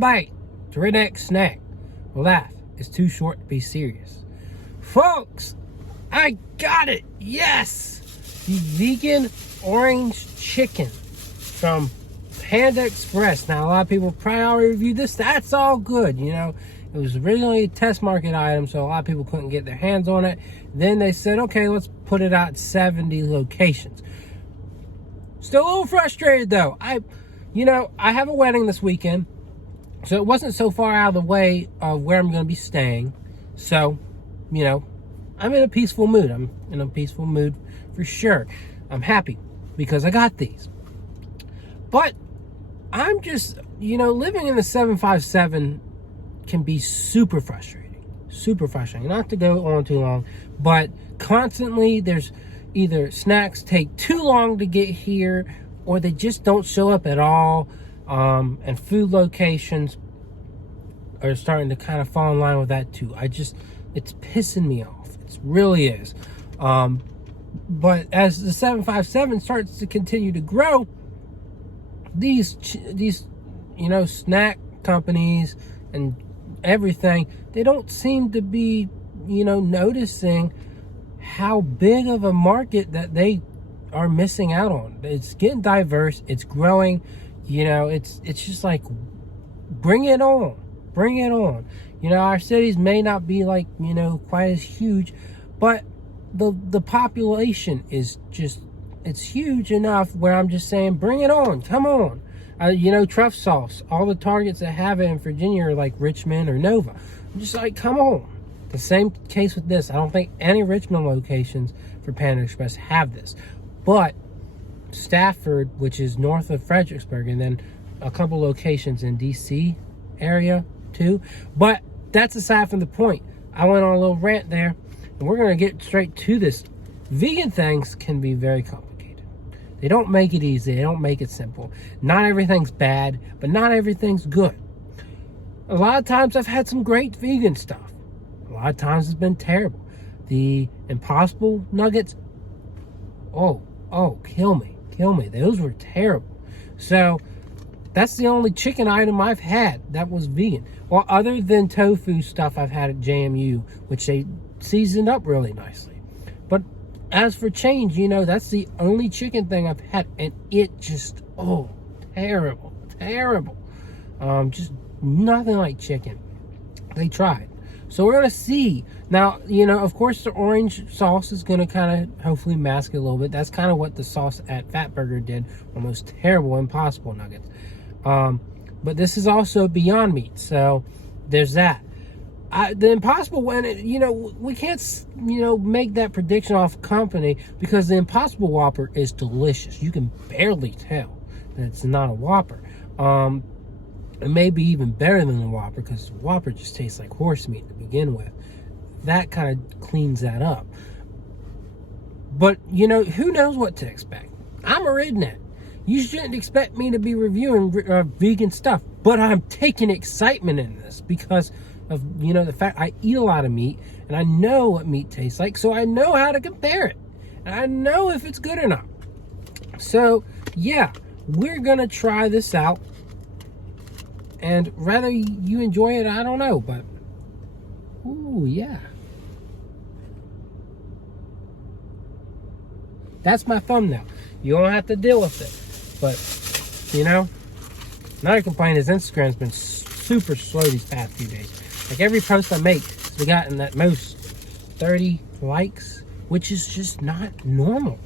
bite to redneck snack. Laugh is too short to be serious. Folks, I got it. Yes, the vegan orange chicken from Panda Express. Now, a lot of people probably already reviewed this. That's all good, you know. It was originally a test market item, so a lot of people couldn't get their hands on it. Then they said, okay, let's put it out at 70 locations. Still a little frustrated, though. I have a wedding this weekend, so it wasn't so far out of the way of where I'm going to be staying. So, you know, I'm in a peaceful mood. I'm in a peaceful mood for sure. I'm happy because I got these. But I'm just, living in the 757 can be super frustrating. Super frustrating. Not to go on too long, but constantly there's either snacks take too long to get here or they just don't show up at all. And food locations are starting to kind of fall in line with that too. It's pissing me off. It really is. But as the 757 starts to continue to grow, these snack companies and everything, they don't seem to be, noticing how big of a market that they are missing out on. It's getting diverse. It's growing. It's just like, bring it on. Bring it on. Our cities may not be like, quite as huge, but the population is just, it's huge enough where I'm just saying, bring it on. Come on. Truff sauce. All the Targets that have it in Virginia are like Richmond or Nova. I'm just like, come on. The same case with this. I don't think any Richmond locations for Panda Express have this. But Stafford, which is north of Fredericksburg, and then a couple locations in DC area too. But that's aside from the point. I went on a little rant there, and we're going to get straight to this. Vegan things can be very complicated. They don't make it easy. They don't make it simple. Not everything's bad, but not everything's good. A lot of times I've had some great vegan stuff. A lot of times it's been terrible. The Impossible nuggets, oh, kill me. Those were terrible. So that's the only chicken item I've had that was vegan. Well, other than tofu stuff I've had at JMU, which they seasoned up really nicely. But as for change, that's the only chicken thing I've had, and it just, terrible. Just nothing like chicken. They tried. So we're going to see. Now, of course, the orange sauce is going to kind of hopefully mask it a little bit. That's kind of what the sauce at Fatburger did on those terrible Impossible nuggets. But this is also Beyond Meat, so there's that. The Impossible one, we can't, make that prediction off company because the Impossible Whopper is delicious. You can barely tell that it's not a Whopper. It may be even better than the Whopper because the Whopper just tastes like horse meat to begin with. That kind of cleans that up. But, who knows what to expect? I'm a redneck. You shouldn't expect me to be reviewing vegan stuff, but I'm taking excitement in this because of, the fact I eat a lot of meat and I know what meat tastes like, so I know how to compare it. And I know if it's good or not. So, yeah, we're going to try this out. And whether you enjoy it, I don't know, but, ooh, yeah. That's my thumbnail. You don't have to deal with it. But, another complaint is Instagram's been super slow these past few days. Like every post I make, we gotten at most 30 likes, which is just not normal.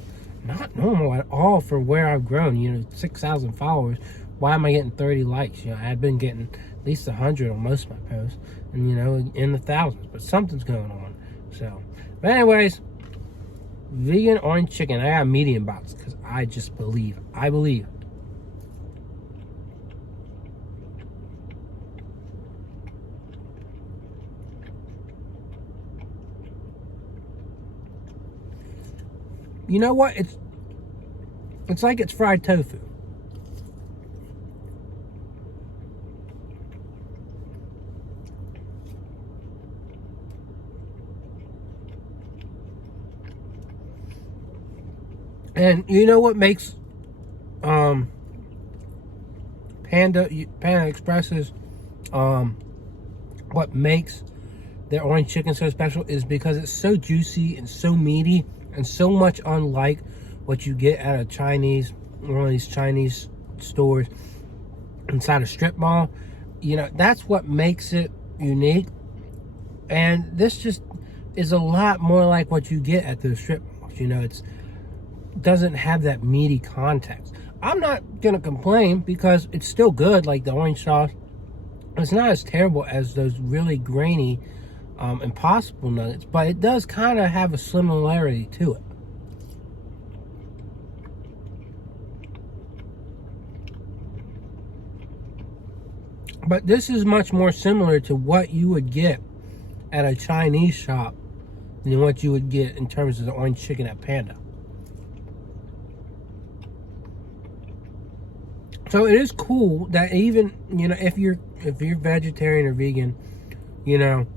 Not normal at all for where I've grown. 6,000 followers. Why am I getting 30 likes? I've been getting at least 100 on most of my posts. And, in the thousands. But something's going on. So, but anyways, vegan orange chicken. I got a medium box because I just believe. I believe. You know what? It's like it's fried tofu. And you know what makes Panda Express's what makes their orange chicken so special is because it's so juicy and so meaty and so much unlike what you get at a Chinese, one of these Chinese stores inside a strip mall. You know, that's what makes it unique. And this just is a lot more like what you get at the strip malls. You know, it doesn't have that meaty context. I'm not gonna complain because it's still good, like the orange sauce. It's not as terrible as those really grainy Impossible nuggets, but it does kind of have a similarity to it. But this is much more similar to what you would get at a Chinese shop than what you would get in terms of the orange chicken at Panda. So it is cool that even, you know, if you're vegetarian or vegan, you know,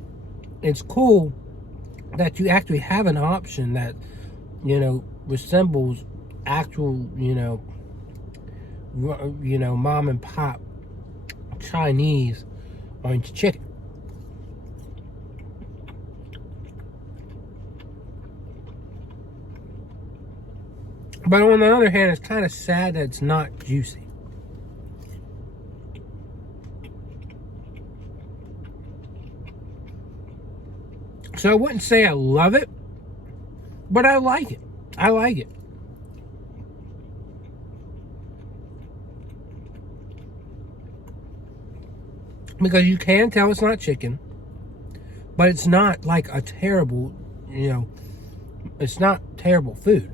it's cool that you actually have an option that, you know, resembles actual, you know, mom and pop Chinese orange chicken. But on the other hand, it's kind of sad that it's not juicy. So I wouldn't say I love it, but I like it. I like it. Because you can tell it's not chicken, but it's not like a terrible, you know, it's not terrible food.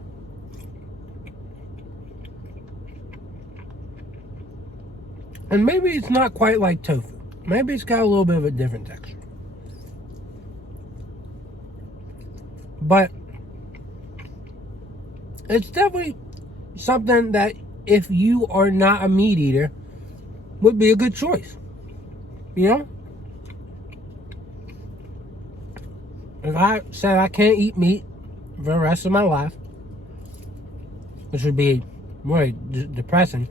And maybe it's not quite like tofu. Maybe it's got a little bit of a different texture. But it's definitely something that if you are not a meat eater would be a good choice. You know? If I said I can't eat meat for the rest of my life, which would be really depressing.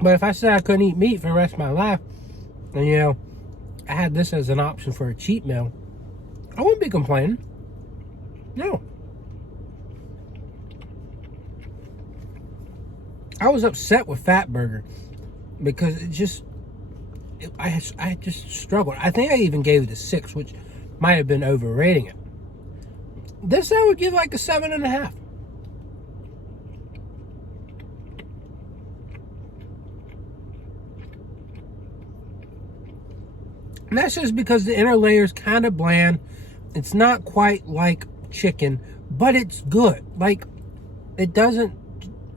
But if I said I couldn't eat meat for the rest of my life, and you know, I had this as an option for a cheat meal, I wouldn't be complaining. No. I was upset with Fatburger because I just struggled. I think I even gave it a 6, which might have been overrating it. This I would give like a 7.5. And that's just because the inner layer is kind of bland. It's not quite like chicken, but it's good. Like, it doesn't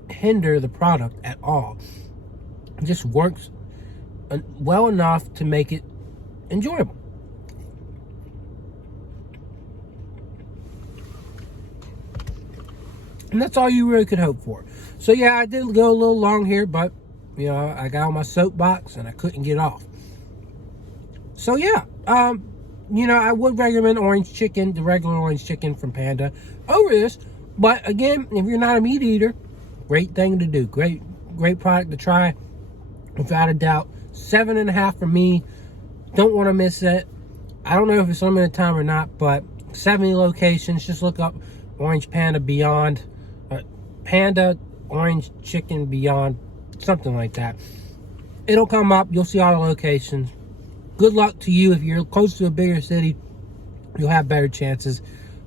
hinder the product at all. It just works well enough to make it enjoyable. And that's all you really could hope for. So yeah, I did go a little long here, but you know, I got on my soapbox and I couldn't get off. So yeah, you know, I would recommend orange chicken, the regular orange chicken from Panda, over this. But again, if you're not a meat eater, great thing to do. Great product to try, without a doubt. 7.5 for me. Don't want to miss it. I don't know if it's limited time or not, but 70 locations. Just look up Orange Panda Beyond, Panda Orange Chicken Beyond, something like that. It'll come up. You'll see all the locations. Good luck to you. If you're close to a bigger city, you'll have better chances.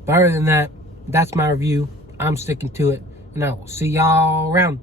But other than that, that's my review. I'm sticking to it. And I will see y'all around.